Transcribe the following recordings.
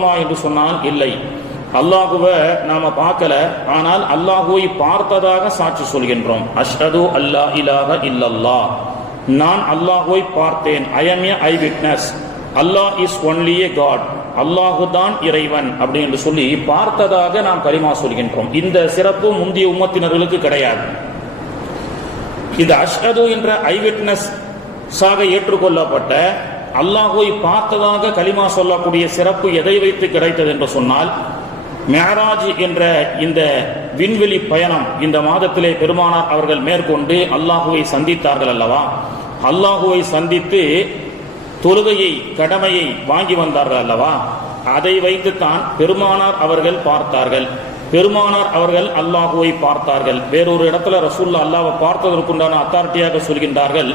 பார்த்தோமா என்று சொன்னால் இல்லை. அல்லாஹுவை நாம பார்க்கல. ஆனால் அல்லாஹுவை பார்த்ததாக சாட்சி சொல்கின்றோம். அஷ்ஹது அல்லா இலாக இல்லல்லா நான் அல்லாஹுவை பார்த்தேன். I am a I witness Allah is only a God அல்லாஹு தான் இறைவன் அப்படி என்று சொல்லி பார்த்ததாக நாம் கரிமா சொல்கின்றோம். இந்த சிறப்பு முந்தைய உம்மத்தினர்களுக்கு கிடையாது. இந்த அஷ்ஹது என்ற ஐ விட்னஸ் சாக ஏற்றுக்கொள்ளப்பட்ட அல்லாஹுவை பார்த்ததாக கலிமா சொல்லக்கூடிய சிறப்பு எதை வைத்து கிடைத்தது என்று சொன்னால் மேராஜ் என்ற இந்த விண்வெளி பயணம் இந்த மாதத்திலே பெருமானார் அவர்கள் மேற்கொண்டு அல்லாஹுவை சந்தித்தார்கள் அல்லவா? அல்லாஹுவை சந்தித்து தொழுகையை கடமையை வாங்கி வந்தார்கள் அல்லவா? அதை வைத்துத்தான் பெருமானார் அவர்கள் பார்த்தார்கள். பெருமானார் அவர்கள் அல்லாஹுவை பார்த்தார்கள். வேறொரு இடத்துல ரசூல்லா அல்லாவை பார்த்ததற்குண்டான அத்தாரிட்டியாக சொல்கின்றார்கள்.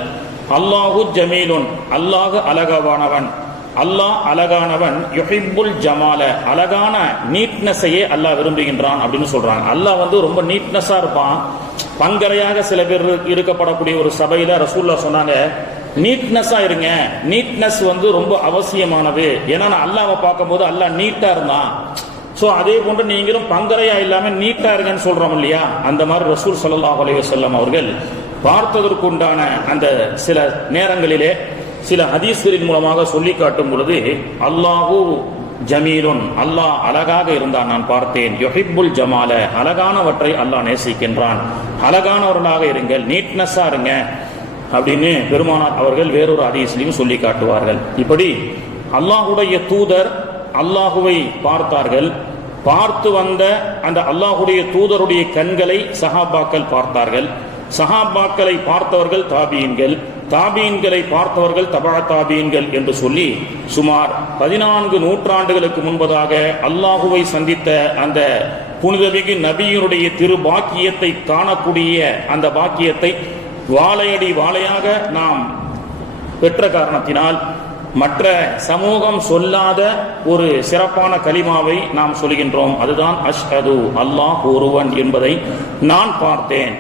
அல்லாஹு ஜமீலுன். அல்லாஹு அழகவானவன். அல்லாஹ் அழகானவன் யுஹிப்புல் ஜமால. அழகான நீட்னஸையே அல்லாஹ் விரும்புகின்றான் அப்படின்னு சொல்றாங்க. அல்லாஹ் வந்து ரொம்ப நீட்னஸா இருப்பான். பங்கரையாக சில பேர் இருக்கப்படக்கூடிய ஒரு சபையில ரசூல்லா சொன்னாங்க நீட்னஸா இருங்க. நீட்னஸ் வந்து ரொம்ப அவசியமானது. ஏன்னா நான் அல்லாவை பார்க்கும்போது அல்லாஹ் நீட்டா இருந்தான். சோ அதே போன்று நீங்களும் பங்கரையா இல்லாம நீட்டா இருங்கன்னு சொல்றோம் இல்லையா? அந்த மாதிரி ரசூல் சல்லாஹ் அலைய வஸல்லம் அவர்கள் பார்த்ததற்குண்டான அந்த சில நேரங்களிலே சில ஹதீஸ்களின் மூலமாக சொல்லி காட்டும் பொழுது அல்லாஹு ஜமீலுன் அல்லாஹ் அழகாக இருந்தான் நான் பார்த்தேன். யொஹிபுல் ஜமால அழகானவற்றை அல்லாஹ் நேசிக்கின்றான். அழகானவர்களாக இருங்கள் நீட்னஸ்ஸா இருங்க அப்படின்னு பெருமானார் அவர்கள் வேறொரு ஹதீஸ்லையும் சொல்லி காட்டுவார்கள். இப்படி அல்லாஹுடைய தூதர் அல்லாஹுவை பார்த்தார்கள். பார்த்து வந்த அந்த அல்லாஹுடைய தூதருடைய கண்களை சஹாபாக்கள் பார்த்தார்கள். சஹாபாக்களை பார்த்தவர்கள் தாபீன்கள் தாபீன்களை பார்த்தவர்கள் தபா தாபீன்கள் என்று சொல்லி சுமார் பதினான்கு நூற்றாண்டுகளுக்கு முன்பதாக அல்லாஹுவை சந்தித்த அந்த புனிதமிகு நபியினுடைய திரு பாக்கியத்தை காணக்கூடிய அந்த பாக்கியத்தை வாழையடி வாழையாக நாம் பெற்ற காரணத்தினால் மற்ற சமூகம் சொல்லாத ஒரு சிறப்பான கலிமாவை நாம் சொல்கின்றோம். அதுதான் அஷ்ஹது அல்லாஹ் ஒருவன் என்பதை நான் பார்த்தேன்.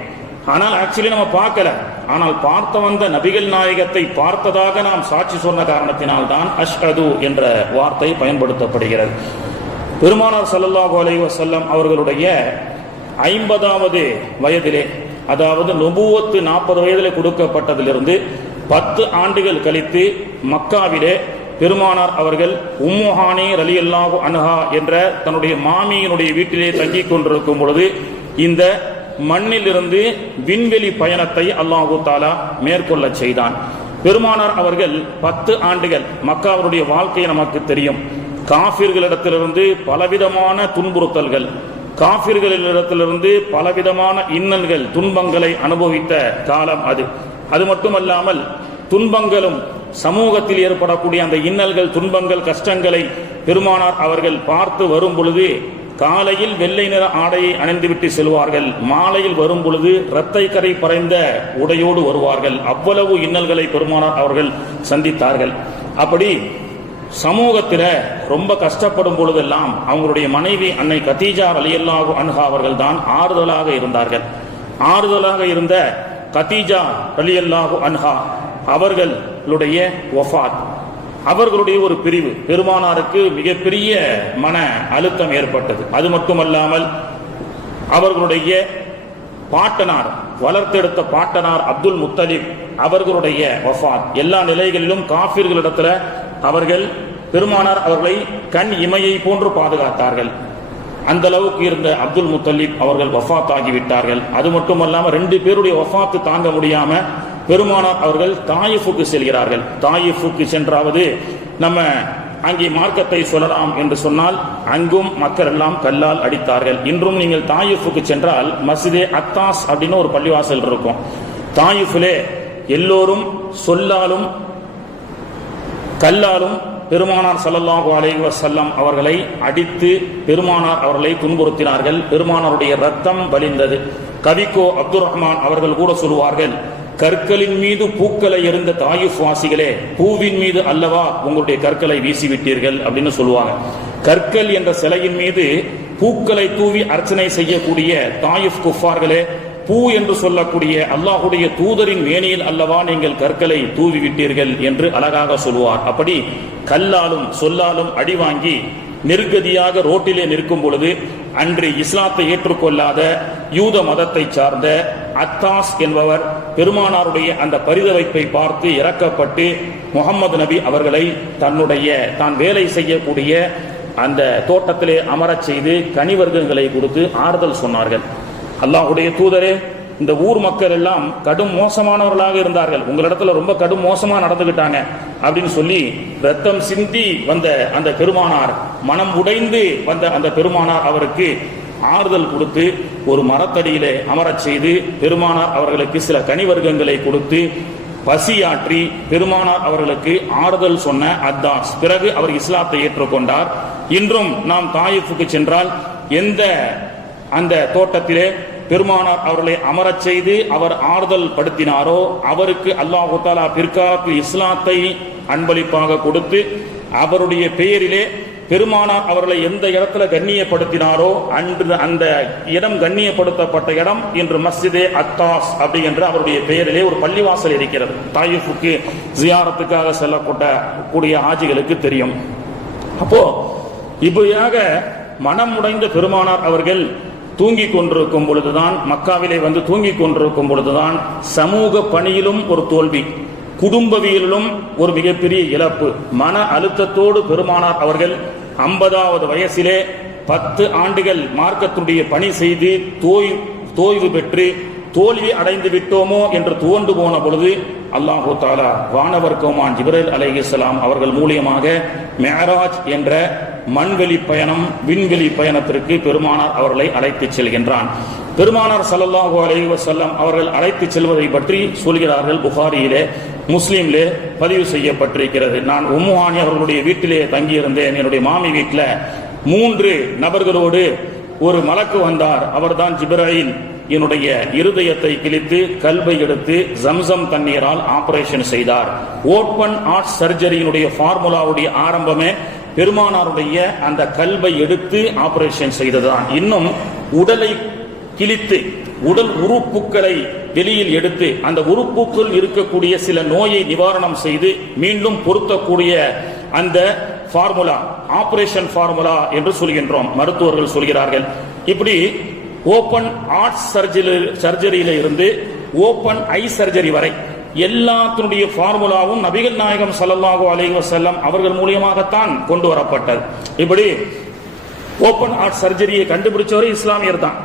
ஆனால் ஆக்சுவலி நம்ம பார்க்கல. ஆனால் பார்த்த வந்த நபிகள் நாயகத்தை பார்த்ததாக நாம் சாட்சி சொன்ன காரணத்தினால் தான் அஷ்ஹது என்ற வார்த்தை பயன்படுத்தப்படுகிறது. பெருமானார் சல்லல்லாஹு அலைஹி வஸல்லம் அவர்களுடைய ஐம்பதாவது வயதிலே அதாவது நுபுவத்து நாற்பது வயதிலே கொடுக்கப்பட்டதிலிருந்து பத்து ஆண்டுகள் கழித்து மக்காவிலே பெருமானார் அவர்கள் உம்முஹானி ரலியல்லாஹு அன்ஹா என்ற தன்னுடைய மாமியினுடைய வீட்டிலே தங்கிக் கொண்டிருக்கும் பொழுது இந்த மண்ணிலிருந்து விண்வெளி பயணத்தை அல்லாஹு தாலா மேற்கொள்ள செய்தான். பெருமானார் அவர்கள் பத்து ஆண்டுகள் மக்காவருடைய வாழ்க்கை நமக்கு தெரியும். காபிர்களிடத்திலிருந்து பலவிதமான துன்புறுத்தல்கள் காபிர்களிடத்திலிருந்து பலவிதமான இன்னல்கள் துன்பங்களை அனுபவித்த காலம் அது. அது மட்டுமல்லாமல் துன்பங்களும் சமூகத்தில் ஏற்படக்கூடிய அந்த இன்னல்கள் துன்பங்கள் கஷ்டங்களை பெருமானார் அவர்கள் பார்த்து வரும் பொழுது காலையில் வெள்ளை நிற ஆடையை அணிந்துவிட்டு செல்வார்கள். மாலையில் வரும் பொழுது இரத்தை கரை பறைந்த உடையோடு வருவார்கள். அவ்வளவு இன்னல்களை பெருமானார் அவர்கள் சந்தித்தார்கள். அப்படி சமூகத்தில் ரொம்ப கஷ்டப்படும் பொழுதெல்லாம் அவங்களுடைய மனைவி அன்னை கத்தீஜா அலியல்லாஹு அன்ஹா அவர்கள் தான் ஆறுதலாக இருந்தார்கள். ஆறுதலாக இருந்த கத்தீஜா அலியல்லாஹு அன்ஹா அவர்களுடைய ஒஃபாத் அவர்களுடைய ஒரு பிரிவு பெருமானாருக்கு மிகப்பெரிய மன அழுத்தம் ஏற்பட்டது. அது மட்டுமல்லாமல் அவர்களுடைய பாட்டனார் வளர்த்தெடுத்த பாட்டனார் அப்துல் முத்தலிப் அவர்களுடைய வஃபாத். எல்லா நிலைகளிலும் காபிர்களிடத்துல அவர்கள் பெருமானார் அவர்களை கண் இமையை போன்று பாதுகாத்தார்கள். அந்த அளவுக்கு இருந்த அப்துல் முத்தலிப் அவர்கள் வஃபாத் ஆகிவிட்டார்கள். அது மட்டுமல்லாமல் ரெண்டு பேருடைய வஃபாத்து தாங்க முடியாம பெருமானார் அவர்கள் தாயிஃபுக்கு செல்கிறார்கள். தாயிஃபுக்கு சென்றாவது நம்ம அங்கே மார்க்கத்தை சொல்லலாம் என்று சொன்னால் அங்கும் மக்கள் எல்லாம் கல்லால் அடித்தார்கள். இன்றும் நீங்கள் தாயிஃபுக்கு சென்றால் மசிதே அத்தாஸ் அப்படின்னு ஒரு பள்ளிவாசல் இருக்கும். தாயிஃபிலே எல்லோரும் சொல்லாலும் கல்லாலும் பெருமானார் சல்லல்லாஹு அலைஹி செல்லம் அவர்களை அடித்து பெருமானார் அவர்களை துன்புறுத்தினார்கள். பெருமானாருடைய ரத்தம் வலிந்தது. கவிக்கோ அப்துல் ரஹ்மான் அவர்கள் கூட சொல்லுவார்கள் கற்களின் மீது பூக்களை இருந்த தாயிஃப் வாசிகளே பூவின் மீது அல்லவா உங்களுடைய கற்களை வீசிவிட்டீர்கள் அப்படின்னு சொல்லுவாங்க. கற்கள் என்ற சிலையின் மீது பூக்களை தூவி அர்ச்சனை செய்யக்கூடிய தாயுஃப் குஃபார்களே பூ என்று சொல்லக்கூடிய அல்லாஹுடைய தூதரின் மேனியில் அல்லவா நீங்கள் கற்களை தூவி விட்டீர்கள் என்று அழகாக சொல்லுவார். அப்படி கல்லாலும் சொல்லாலும் அடி வாங்கி நெருக்கதியாக ரோட்டிலே நிற்கும் பொழுது அன்று இஸ்லாத்தை ஏற்றுக்கொள்ளாத யூத மதத்தை சார்ந்த அத்தாஸ் என்பவர் பெருமானாருடைய அந்த பரிதவைப்பை பார்த்து இறக்கப்பட்டு முகமது நபி அவர்களை தன்னுடைய தான் வேலை செய்யக்கூடிய அந்த தோட்டத்திலே அமரச் செய்து கனிவர்க்கங்களை கொடுத்து ஆறுதல் சொன்னார்கள். அல்லாஹுடைய தூதரே இந்த ஊர் மக்கள் எல்லாம் கடும் மோசமானவர்களாக இருந்தார்கள். உங்களிடத்துல ரொம்ப கடும் மோசமா நடந்துகிட்டாங்க அப்படின்னு சொல்லி ரத்தம் சிந்தி வந்த அந்த பெருமானார் மனம் உடைந்து வந்த அந்த பெருமானார் அவருக்கு ஆறுதல் கொடுத்து ஒரு மரத்தடியிலே அமரச் செய்து பெருமானார் அவர்களுக்கு சில கனிவர்க்கங்களை கொடுத்து பசியாற்றி பெருமானார் அவர்களுக்கு ஆறுதல் சொன்ன அத்தாஸ். பிறகு அவர் இஸ்லாத்தை ஏற்றுக்கொண்டார். இன்றும் நாம் தாயிஃபுக்கு சென்றால் எந்த அந்த தோட்டத்திலே பெருமானார் அவர்களை அமரச் செய்து அவர் ஆறுதல் படுத்தினாரோ அவருக்கு அல்லாஹு தாலா பிற்காலத்தில் இஸ்லாத்தை அன்பளிப்பாக கொடுத்து அவருடைய பெயரிலே பெருமானார் அவர்களை எந்த இடத்துல கண்ணியப்படுத்தினாரோ அன்று அந்த இடம் கண்ணியப்படுத்தப்பட்ட இடம் இன்று மஸ்ஜிதே அத்தாஸ் அப்படி அவருடைய பெயரிலே ஒரு பள்ளிவாசல் இருக்கிறது. தாயிஃபுக்கு ஜியாரத்துக்காக செல்லப்பட்ட கூடிய ஆஜிகளுக்கு தெரியும். அப்போ இப்படியாக மனம் உடைந்த பெருமானார் அவர்கள் தூங்கிக் கொண்டிருக்கும் பொழுதுதான் மக்காவிலே வந்து தூங்கிக் கொண்டிருக்கும் பொழுதுதான் சமூக பணியிலும் ஒரு தோல்வி குடும்பவியலிலும் ஒரு மிகப்பெரிய இழப்பு. மன அழுத்தத்தோடு பெருமானார் அவர்கள் ஐம்பதாவது வயசிலே பத்து ஆண்டுகள் மார்க்கத்துடைய பணி செய்து தோய் தோய்வு பெற்று தோல்வி அடைந்து விட்டோமோ என்று துவண்டு போன பொழுது அல்லாஹு தாலா வானவர் கோமான் ஜிப்ரேல் இஸ்லாம் அவர்கள் மூலியமாக மேராஜ் என்ற மண்வெளி பயணம் விண்வெளி பயணத்திற்கு பெருமானார் அவர்களை அழைத்துச் செல்கின்றான். பெருமானார் ஸல்லல்லாஹு அலி வசல்லம் அவர்கள் அழைத்துச் செல்வதை பற்றி சொல்கிறார்கள் புகாரியிலே. முஸ்லீம்லே பதிவு செய்யப்பட்டிருக்கிறது. நான் உம்முஹானி அவர்களுடைய வீட்டிலே தங்கியிருந்தேன். என்னுடைய மாமி வீட்டில் மூன்று நபர்களோடு ஒரு மலக்கு வந்தார். அவர்தான் ஜிப்ராயில் என்னுடைய இருதயத்தை கிழித்து கல்வை எடுத்து ஜம்சம் தண்ணீரால் ஆபரேஷன் செய்தார். ஓப்பன் ஆர்ட் சர்ஜரியினுடைய ஃபார்முலாவுடைய ஆரம்பமே பெருமானாருடைய அந்த கல்வை எடுத்து ஆபரேஷன் செய்ததுதான். இன்னும் உடலை கிழித்து உடல் உறுப்புகளை வெளியில் எடுத்து அந்த உறுப்புக்குள் இருக்கக்கூடிய சில நோயை நிவாரணம் செய்து மீண்டும் பொருத்தக்கூடிய அந்த ஃபார்முலா ஆபரேஷன் ஃபார்முலா என்று சொல்கின்றோம். மருத்துவர்கள் சொல்கிறார்கள். இப்படி ஓபன் ஆர்ட் சர்ஜரி சர்ஜரியில இருந்து ஓபன் ஐ சர்ஜரி வரை எல்லாத்தினுடைய ஃபார்முலாவும் நபிகள் நாயகம் ஸல்லல்லாஹு அலைஹி வசல்லம் அவர்கள் மூலியமாகத்தான் கொண்டு வரப்பட்டது. இப்படி ஓபன் ஆர்ட் சர்ஜரியை கண்டுபிடிச்சவரே இஸ்லாமியர் தான்.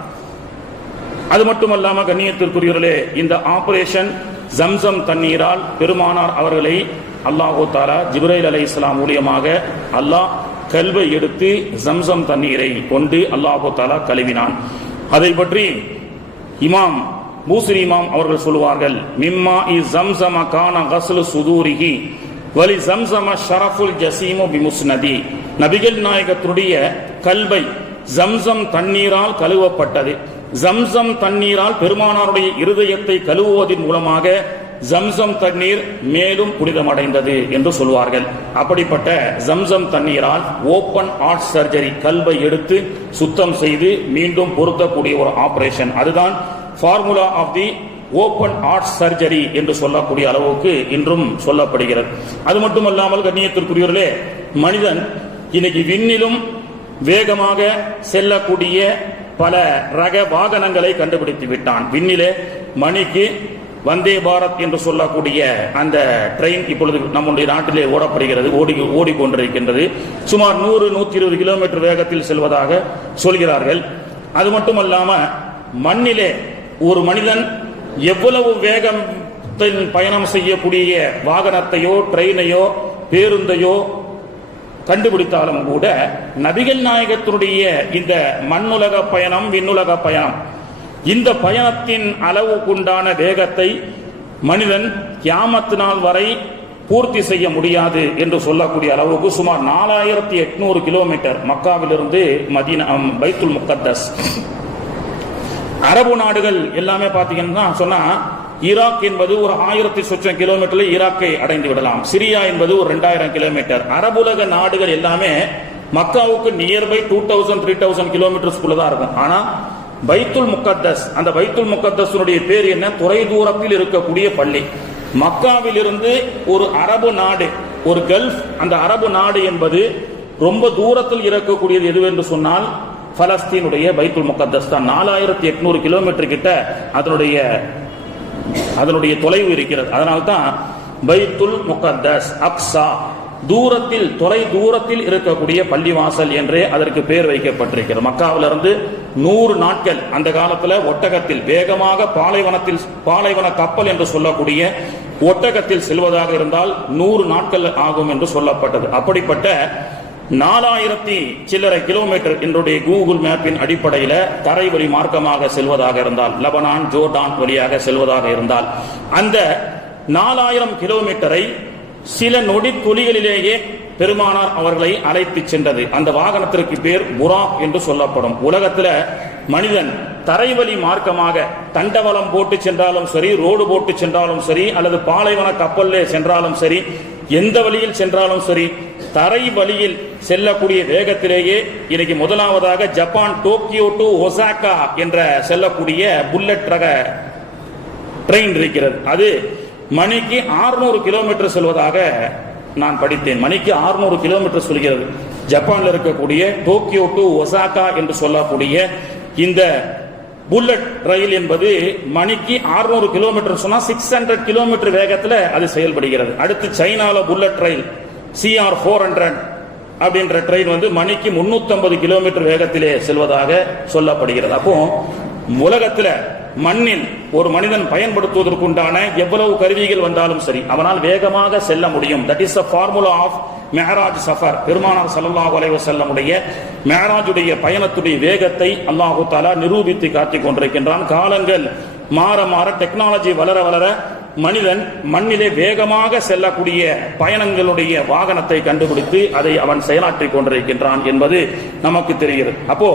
அது மட்டுமல்லாம கண்ணியத்திற்குரியவர்களே இந்த ஆபரேஷன் ஜம்சம் தண்ணீரால் பெருமானார் அவர்களை அல்லாஹோ தாலா ஜிப்ரைல் அலை இஸ்லாம் மூலியமாக அல்லாஹ் கல்வை எடுத்து ஜம்சம் தண்ணீரை கொண்டு அல்லாஹோ தாலா கழுவினான். அதை பற்றி இமாம் மூசிரி இமாம் அவர்கள் சொல்லுவார்கள் மிம்மா இ ஜம்சம கான கஸ்லு சுதூரிகி வலி ஜம்சம ஷரஃபுல் ஜசீமு பிமுஸ்னதி. நபிகள் நாயகத்துடைய கல்வை ஜம்சம் தண்ணீரால் கழுவப்பட்டது. ஜம்சம் தண்ணீரால் பெருமானாருடைய இருதயத்தை கழுவுவதன் மூலமாக ஜம்சம் தண்ணீர் மேலும் புனிதமடைந்தது என்று சொல்வார்கள். அப்படிப்பட்ட ஜம்சம் தண்ணீரால் ஓப்பன் ஆர்ட் சர்ஜரி கல்வை எடுத்து சுத்தம் செய்து மீண்டும் பொருத்தக்கூடிய ஒரு ஆபரேஷன். அதுதான் formula of the open heart surgery என்று சொல்லக்கூடிய அளவுக்கு இன்றும் சொல்லப்படுகிறது. அது மட்டுமல்லாமல் கண்ணியத்திற்குரியவர்களே மனிதன் இன்னைக்கு விண்ணிலும் வேகமாக செல்லக்கூடிய பல ரக வாகனங்களை கண்டுபிடித்து விட்டான். விண்ணிலே மணிக்கு வந்தே பாரத் என்று சொல்லக்கூடிய அந்த ட்ரெயின் இப்பொழுது நம்முடைய நாட்டிலே ஓடப்படுகிறது ஓடி ஓடிக்கொண்டிருக்கின்றது. சுமார் நூறு நூத்தி இருபது கிலோமீட்டர் வேகத்தில் செல்வதாக சொல்கிறார்கள். அது மட்டுமல்லாம மண்ணிலே ஒரு மனிதன் எவ்வளவு வேகத்தில் பயணம் செய்யக்கூடிய வாகனத்தையோ ட்ரெயினையோ பேருந்தையோ கண்டுபிடித்தாலும் கூட நபிகள் நாயகத்தினுடைய இந்த மண்ணுலக பயணம் விண்ணுலக பயணம் இந்த பயணத்தின் அளவுக்குண்டான வேகத்தை மனிதன் கியாமத்து நாள் வரை பூர்த்தி செய்ய முடியாது என்று சொல்லக்கூடிய அளவுக்கு சுமார் நாலாயிரத்தி எட்நூறு கிலோமீட்டர் மக்காவிலிருந்து மதீனா பைத்துல் முக்கத்தஸ். அரபு நாடுகள் எல்லாமே பார்த்தீங்கன்னா சொன்னா ஈராக் என்பது ஒரு ஆயிரத்தி சொச்சம் கிலோமீட்டர்ல ஈராக்கை அடைந்து விடலாம். சிரியா என்பது ஒரு ரெண்டாயிரம் கிலோமீட்டர். அரபுலக நாடுகள் எல்லாமே மக்காவுக்கு nearby two thousand three thousand கிலோமீட்டர்ஸ்குள்ள தான் இருக்கும். ஆனா பைத்துல் முக்கத்தஸ் அந்த பைத்துல் முக்கத்தஸுடைய பேர் என்ன? துறை தூரத்தில் இருக்கக்கூடிய பள்ளி. மக்காவிலிருந்து ஒரு அரபு நாடு ஒரு கல்ஃப் அந்த அரபு நாடு என்பது ரொம்ப தூரத்தில் இருக்கக்கூடியது எதுவென்று சொன்னால் பலஸ்தீனுடைய பைத்துல் முக்கத்தஸ் தான். நாலாயிரத்தி எட்நூறு கிலோமீட்டர் கிட்ட அதனுடைய அதனுடைய தொலைவு இருக்கிறது. அதனால்தான் பைத்துல் முகத்தஸ் அக்ஸா தூரத்தில் தொலை தூரத்தில் இருக்கக்கூடிய பள்ளிவாசல் என்றே அதற்கு பேர் வைக்கப்பட்டிருக்கிறது. மக்காவிலிருந்து நூறு நாட்கள் அந்த காலத்தில் ஒட்டகத்தில் வேகமாக பாலைவனத்தில் பாலைவன கப்பல் என்று சொல்லக்கூடிய ஒட்டகத்தில் செல்வதாக இருந்தால் நூறு நாட்கள் ஆகும் என்று சொல்லப்பட்டது. அப்படிப்பட்ட நாலாயிரத்தி சில்லரை கிலோமீட்டர் என்னுடைய கூகுள் மேப்பின் அடிப்படையில தரை வழி மார்க்கமாக செல்வதாக இருந்தால் லெபனான் ஜோர்டான் வழியாக செல்வதாக இருந்தால் அந்த நாலாயிரம் கிலோமீட்டரை சில நொடி துளிகளிலேயே பெருமானார் அவர்களை அழைத்து சென்றது. அந்த வாகனத்திற்கு பேர் புராக் என்று சொல்லப்படும். உலகத்துல மனிதன் தரைவழி மார்க்கமாக தண்டவளம் போட்டு சென்றாலும் சரி ரோடு போட்டு சென்றாலும் சரி அல்லது பாலைவன கப்பல்லே சென்றாலும் சரி எந்த வழியில் சென்றாலும் சரி தரை வழியில் செல்லக்கூடிய வேகத்திலேயே இன்னைக்கு முதலாவதாக ஜப்பான் டோக்கியோ டு ஒசாக்கா என்ற செல்லக்கூடிய புல்லட் ரக ட்ரெயின் இருக்கிறது. அது மணிக்கு 600 கிலோமீட்டர் செல்வதாக நான் படித்தேன். மணிக்கு 600 கிலோமீட்டர் சொல்கிறது. ஜப்பானில் இருக்கக்கூடிய டோக்கியோ டு ஒசாக்கா என்று சொல்லக்கூடிய இந்த புல்லட் ரயில் என்பது மணிக்கு 600 கிலோமீட்டர் சொன்னா சிக்ஸ் ஹண்ட்ரட் கிலோமீட்டர் வேகத்துல அது செயல்படுகிறது. அடுத்து சைனால bullet rail CR four hundred அப்படின்ற ட்ரெயின் வந்து மணிக்கு 350 கிலோமீட்டர் வேகத்திலே செல்வதாக சொல்லப்படுகிறது. அப்போ உலகத்துல மண்ணில் ஒரு மனிதன் பயன்படுத்துவதற்குண்டான எவ்வளவு கருவிகள் வந்தாலும் சரி அவனால் வேகமாக செல்ல முடியும். That is the formula of Miraj சஃபர் பெருமானார் ஸல்லல்லாஹு அலைஹி செல்லமுடைய மேராஜுடைய பயணத்துடைய வேகத்தை அல்லாஹு தாலா நிரூபித்து காட்டிக் கொண்டிருக்கின்றான். காலங்கள் மாற மாற டெக்னாலஜி வளர வளர மனிதன் மண்ணிலே வேகமாக செல்லக்கூடிய பயணங்களுடைய வாகனத்தை கண்டுபிடித்து அதை அவன் செயலாற்றிக் கொண்டிருக்கின்றான் என்பது நமக்கு தெரிகிறது. அப்போ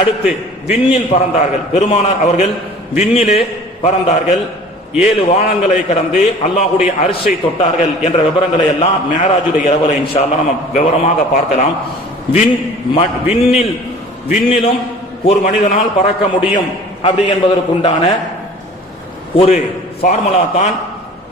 அடுத்து விண்ணில் பறந்தார்கள். பெருமானார் அவர்கள் விண்ணிலே பறந்தார்கள். ஏழு வானங்களை கடந்து அல்லாஹுடைய அரிசை தொட்டார்கள் என்ற விவரங்களை எல்லாம் மேராஜுடைய இரவலை இன்ஷால்லா நம்ம விவரமாக பார்க்கலாம். விண் ம- விண்ணில் விண்ணிலும் ஒரு மனிதனால் பறக்க முடியும் அப்படி என்பதற்குண்டான ஒரு ஃபார்முலா தான்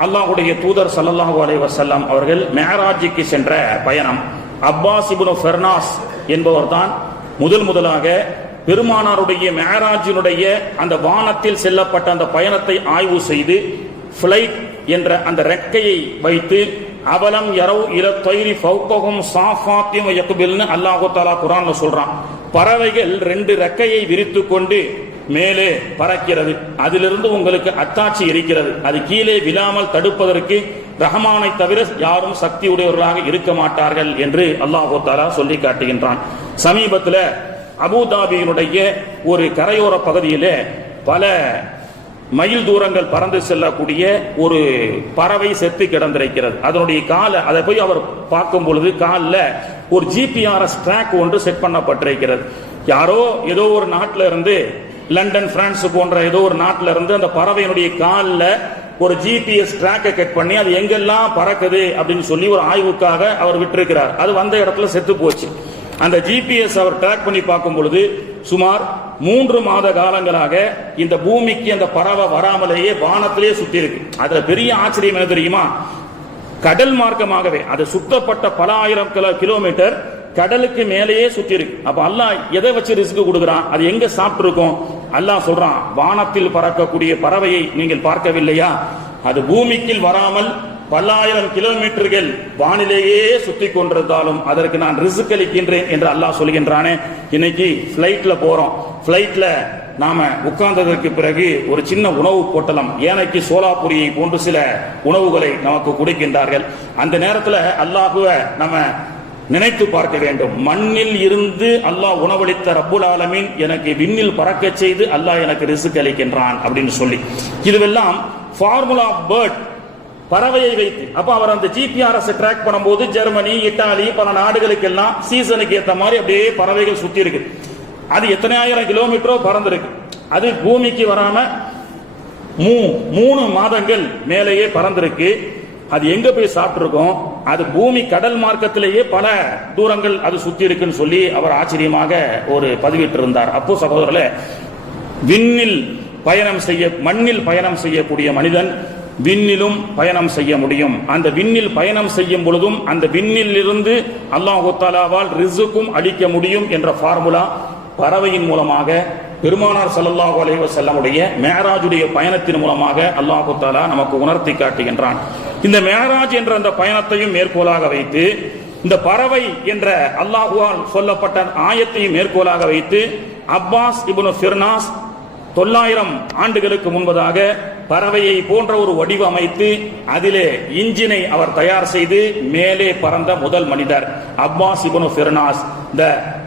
அல்லாஹுடைய தூதர் சல்லாஹூ அலைவர் செல்லம் அவர்கள் மேராஜுக்கு சென்ற பயணம். அப்பாஸ் இப்னு ஃபெர்னாஸ் என்பவர் தான் முதல் முதலாக பெருமானாருடைய மேராஜினுடைய அந்த வானத்தில் செல்லப்பட்ட அந்த பயணத்தை ஆய்வு செய்து பிளைட் என்ற அந்த ரெக்கையை வைத்து அவலம் யரவ் இல தொய்ரி ஃபௌகஹும் சாஃபாத்தியும் யக்பில்னு அல்லாஹு தாலா குரான் சொல்றான். பறவைகள் ரெண்டு ரெக்கையை விரித்து கொண்டு மேலே பறக்கிறது. அதிலிருந்து உங்களுக்கு அத்தாட்சி இருக்கிறது. அது கீழே விழாமல் தடுப்பதற்கு ரஹமானை தவிர யாரும் சக்தி உடையவர்களாக இருக்க மாட்டார்கள் என்று அல்லாஹு தாலா சொல்லி காட்டுகின்றான் சமீபத்தில் அபுதாபியினுடைய ஒரு கரையோர பகுதியிலே பல மைல் தூரங்கள் பறந்து செல்லக்கூடிய ஒரு பறவை செத்து கிடந்திருக்கிறது. அதனுடைய காலை அதை போய் அவர் பார்க்கும் பொழுது காலில் ஒரு ஜிபிஆர்எஸ் ட்ராக் ஒன்று செட் பண்ணப்பட்டிருக்கிறது. யாரோ ஏதோ ஒரு நாட்டில இருந்து லண்டன் பிரான்ஸ் போன்ற ஏதோ ஒரு நாட்டில இருந்து அந்த பறவையினுடைய காலில் ஒரு ஜிபிஎஸ் ட்ராக்கை கட் பண்ணி அது எங்கெல்லாம் பறக்குது அப்படின்னு சொல்லி ஒரு ஆய்வுக்காக அவர் விட்டிருக்கிறார். அது வந்த இடத்துல செத்து போச்சு. அந்த ஜிபிஎஸ் அவர் ட்ராக் பண்ணி பார்க்கும் பொழுது சுமார் மூன்று மாத காலங்களாக இந்த பூமிக்கு அந்த பறவை வராமலேயே வானத்திலேயே சுத்தி இருக்கு. அதுல பெரிய ஆச்சரியம் என்ன தெரியுமா? கடல் மார்க்கமாகவே அது சுத்தப்பட்ட பல ஆயிரம் கிலோ கிலோமீட்டர் கடலுக்கு மேலேயே சுத்தி இருக்கு. அப்ப அல்லாஹ் எதை வச்சு ரிஸ்க் கொடுக்குறான்? அது எங்க சாப்பிட்டு இருக்கும் அல்லாஹ் சொல்றான் வானத்தில் பறக்கக்கூடிய பறவையை நீங்கள் பார்க்கவில்லையா? அது பூமிக்கு வராமல் பல்லாயிரம் கிலோமீட்டர்கள் வானிலேயே சுத்தி கொண்டிருந்தாலும் அதற்கு நான் ரிசுக் அளிக்கின்றேன் என்று அல்லாஹ் சொல்கின்றானே. இன்னைக்கு பிளைட்ல போறோம். பிளைட்ல நாம உட்கார்ந்ததற்கு பிறகு ஒரு சின்ன உணவு பொட்டலம் ஏனைக்கு சோலாபுரியை போன்று சில உணவுகளை நமக்கு கொடுக்கின்றார்கள். அந்த நேரத்துல அல்லாஹுவ நம்ம நினைத்து பார்க்க வேண்டும். மண்ணில் இருந்து அல்லாஹ் உணவளித்த ரப்புல் ஆலமீன் எனக்கு விண்ணில் பறக்கச் செய்து அல்லாஹ் எனக்கு ரிசுக் அளிக்கின்றான் அப்படின்னு சொல்லி. இதுவெல்லாம் ஃபார்முலா பேர்ட் பறவையை வைத்து. அப்ப அவர் அந்த ஜிபிஆர்எஸ் ட்ராக் பண்ணும்போது ஜெர்மனி இத்தாலி பல நாடுகளுக்கெல்லாம் சீசனுக்கு ஏத்த மாதிரி அப்படியே பறவைகள் சுத்தி இருக்கு. அது எத்தனை ஆயிரம் கிலோமீட்டரோ பறந்திருக்கு. அது பூமிக்கு வராம மூ மூணு மாதங்கள் மேலேயே பறந்திருக்கு. அது எங்க போய் சாப்பிட்டுருக்கோம்? அது பூமி கடல் மார்க்கத்திலேயே பல தூரங்கள் அது சுத்தி இருக்குன்னு சொல்லி அவர் ஆச்சரியமாக ஒரு பதிவிட்டிருந்தார். அப்போ சகோதரர்களே விண்ணில் பயணம் செய்ய மண்ணில் பயணம் செய்யக்கூடிய மனிதன் விண்ணிலும் பயணம் செய்ய முடியும். அந்த விண்ணில் பயணம் செய்யும் பொழுதும் அந்த விண்ணில் இருந்து அல்லாஹு தாலாவால் ரிசுக்கும் அளிக்க முடியும் என்ற ஃபார்முலா பறவையின் மூலமாக பெருமானார் ஸல்லல்லாஹு அலைஹி வஸல்லமுடைய மேராஜுடைய பயணத்தின் மூலமாக அல்லாஹு தாலா நமக்கு உணர்த்தி காட்டுகின்றான். இந்த மேராஜ் என்ற அந்த பயணத்தையும் மேற்கோளாக வைத்து இந்த பறவை என்ற அல்லாஹுவால் சொல்லப்பட்ட ஆயத்தையும் மேற்கோளாக வைத்து அப்பாஸ் இபுனு ஃபிர்னாஸ் தொள்ளாயிரம் ஆண்டுகளுக்கு முன்பதாக பறவையை போன்ற ஒரு வடிவமைத்து அதிலே இன்ஜினை அவர் தயார் செய்து மேலே பறந்த முதல் மனிதர் அப்பாஸ் இபனு ஃபிர்னாஸ். த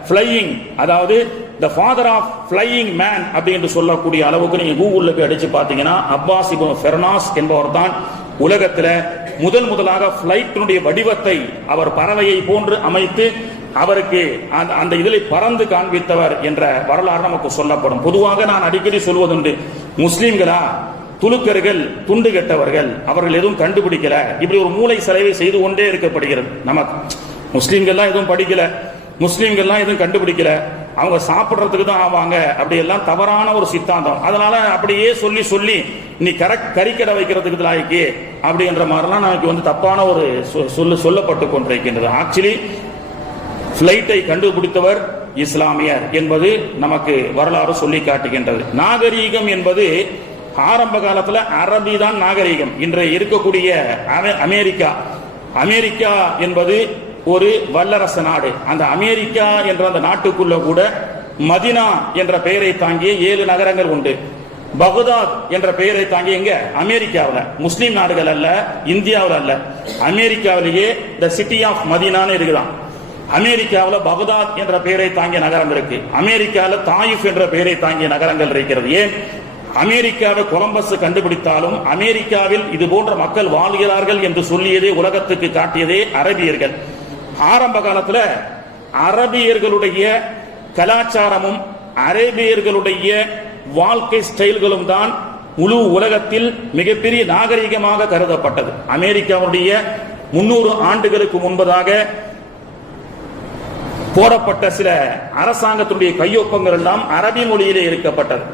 ஃப்ளையிங் அதாவது the father of flying man அப்படின்னு சொல்லக்கூடிய அளவுக்கு நீங்க கூகுள்ல போய் அடிச்சு பார்த்தீங்கன்னா அப்பாஸ் இபனு ஃபெர்னாஸ் என்பவர் தான் உலகத்தில் முதல் முதலாக பிளைட்டினுடைய வடிவத்தை அவர் பறவையை போன்று அமைத்து அவருக்கு அந்த- அந்த இதில் பறந்து காண்பித்தவர் என்ற வரலாறு நமக்கு சொல்லப்படும். பொதுவாக நான் அடிக்கடி சொல்வதுண்டு முஸ்லீம்களா துலுக்கர்கள் துண்டு கெட்டவர்கள் அவர்கள் எதுவும் கண்டுபிடிக்கல. இப்படி ஒரு மூளை செலவை செய்து கொண்டே இருக்கப்படுகிறது. நமக்கு முஸ்லீம்கள்லாம் எதுவும் படிக்கல. முஸ்லீம்கள்லாம் எதுவும் கண்டுபிடிக்கல. அவங்க சாப்பிடுறதுக்கு தான் ஆவாங்க. அப்படி எல்லாம் தவறான ஒரு சித்தாந்தம். அதனால அப்படியே சொல்லி சொல்லி நீ கரெக்ட் கறிக்கடை வைக்கிறதுக்கு லாய்க்கு அப்படின்ற மாதிரிலாம் நமக்கு வந்து தப்பான ஒரு சொ- சொல்லு சொல்லப்பட்டு கொண்டிருக்கின்றது. ஆக்சுவலி பிளைட்டை கண்டுபிடித்தவர் இஸ்லாமியர் என்பது நமக்கு வரலாறு சொல்லி காட்டுகின்றது. நாகரீகம் என்பது ஆரம்ப காலத்துல அரபி தான் நாகரீகம். இன்றைய இருக்கக்கூடிய அமெ- அமெரிக்கா. அமெரிக்கா என்பது ஒரு வல்லரசு நாடு. அந்த அமெரிக்கா என்ற அந்த நாட்டுக்குள்ள கூட மதினா என்ற பெயரை தாங்கிய ஏழு நகரங்கள் உண்டு. பகுதாத் என்ற பெயரை தாங்கி எங்க? அமெரிக்காவில். முஸ்லீம் நாடுகள் அல்ல இந்தியாவில் அல்ல. அமெரிக்காவிலேயே த சிட்டி ஆஃப் மதினான்னு இருக்குதான் அமெரிக்காவில் பகதாத் என்ற பெயரை தாங்கிய நகரம் இருக்கு. அமெரிக்காவில் தாயிஃப் என்ற பெயரை தாங்கிய நகரங்கள் இருக்கிறது. ஏன்? அமெரிக்காவை கொலம்பஸ் கண்டுபிடித்தாலும் அமெரிக்காவில் இது போன்ற மக்கள் வாழ்கிறார்கள் என்று சொல்லியதே உலகத்துக்கு காட்டியதே அரபியர்கள். ஆரம்ப காலத்தில் அரபியர்களுடைய கலாச்சாரமும் அரேபியர்களுடைய வாழ்க்கை ஸ்டைல்களும் தான் முழு உலகத்தில் மிகப்பெரிய நாகரிகமாக கருதப்பட்டது. அமெரிக்காவுடைய முன்னூறு ஆண்டுகளுக்கு முன்பதாக போடப்பட்ட சில அரசாங்கத்தினுடைய கையொப்பங்கள் எல்லாம் அரபி மொழியிலே இருக்கப்பட்டது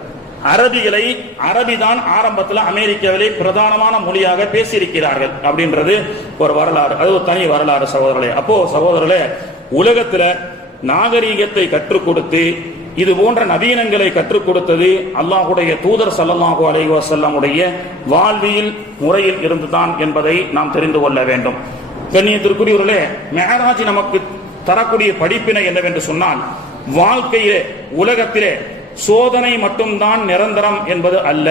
அரபிகளை அரபிதான் ஆரம்பத்தில் அமெரிக்காவிலே பிரதானமான மொழியாக பேசியிருக்கிறார்கள் அப்படின்றது ஒரு வரலாறு. அது ஒரு தனி வரலாறு சகோதரர்களே. அப்போ சகோதரர்களே உலகத்துல நாகரீகத்தை கற்றுக் கொடுத்து இது போன்ற நவீனங்களை கற்றுக் கொடுத்தது அல்லாஹுடைய தூதர் ஸல்லல்லாஹு அலைஹி செல்லமுடைய வாழ்வியல் முறையில் இருந்துதான் என்பதை நாம் தெரிந்து கொள்ள வேண்டும். கண்ணியத்திற்குரியவர்களே மேராஜ் நமக்கு தரக்கூடிய படிப்பினை என்னவென்று சொன்னால் வாழ்க்கையிலே உலகத்திலே சோதனை மட்டும்தான் நிரந்தரம் என்பது அல்ல.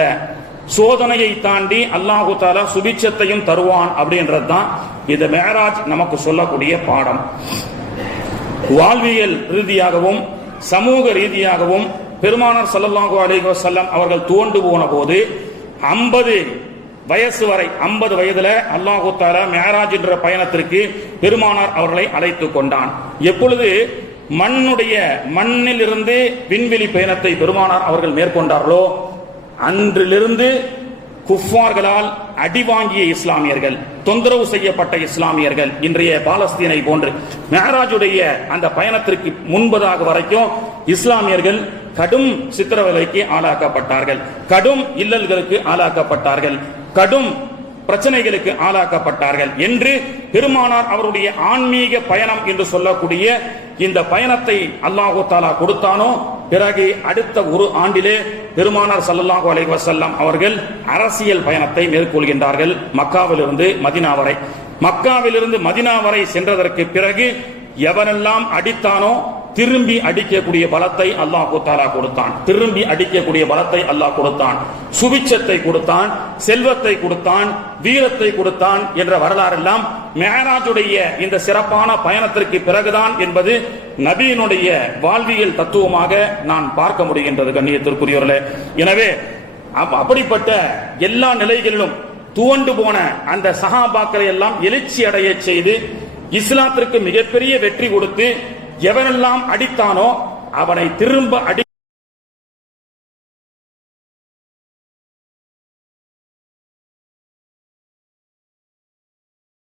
சோதனையை தாண்டி அல்லாஹு தாலா சுபிச்சத்தையும் தருவான் அப்படின்றது தான் இந்த மேராஜ் நமக்கு சொல்லக்கூடிய பாடம். வாழ்வியல் ரீதியாகவும் சமூக ரீதியாகவும் பெருமானார் ஸல்லல்லாஹு அலைஹி அவர்கள் தோண்டு போன போது ஐம்பது வயசு வரை ஐம்பது வயதுல அல்லாஹு தாலா மேராஜ் என்ற பயணத்திற்கு பெருமானார் அவர்களை அழைத்து கொண்டான். எப்பொழுது மண்ணுடைய மண்ணில் இருந்து விண்வெளி பயணத்தை பெருமானார் அவர்கள் மேற்கொண்டார்களோ அன்றிலிருந்து குஃபார்களால் அடி வாங்கிய இஸ்லாமியர்கள் தொந்தரவு செய்யப்பட்ட இஸ்லாமியர்கள் இன்றைய பாலஸ்தீனை போன்று மேராஜுடைய அந்த பயணத்திற்கு முன்பதாக வரைக்கும் இஸ்லாமியர்கள் கடும் சித்திரவதைக்கு ஆளாக்கப்பட்டார்கள் கடும் இல்லல்களுக்கு ஆளாக்கப்பட்டார்கள். கடும் பிரச்சனைகளுக்கு ஆளாக்கப்பட்டார்கள் என்று பெருமானார் அவருடைய ஆன்மீக பயணம் என்று சொல்லக்கூடிய இந்த பயணத்தை அல்லாஹு தாலா கொடுத்தானோ? பிறகு அடுத்த ஒரு ஆண்டிலே பெருமானார் ஸல்லல்லாஹு அலை வசல்லாம் அவர்கள் அரசியல் பயணத்தை மேற்கொள்கின்றார்கள் மக்காவிலிருந்து மதினா வரை. மக்காவிலிருந்து மதினா வரை சென்றதற்கு பிறகு எவனெல்லாம் அடித்தானோ திரும்பி அடிக்கக்கூடிய பலத்தை அல்லாஹு தாலா கொடுத்தான். திரும்பி அடிக்கக்கூடிய பலத்தை அல்லாஹ் கொடுத்தான். சுபிச்சத்தை கொடுத்தான் செல்வத்தை கொடுத்தான் வீரத்தை கொடுத்தான் என்ற வரலாறெல்லாம் மேராஜுடைய இந்த சிறப்பான பயணத்திற்கு பிறகுதான் என்பது நபியினுடைய வாழ்வியல் தத்துவமாக நான் பார்க்க முடிகின்றது கண்ணியத்திற்குரியவர்களே. எனவே அப்படிப்பட்ட எல்லா நிலைகளிலும் துவண்டு போன அந்த சகாபாக்களை எல்லாம் எழுச்சி அடைய செய்து இஸ்லாத்திற்கு மிகப்பெரிய வெற்றி கொடுத்து எவனெல்லாம் அடித்தானோ அவனை திரும்ப அடி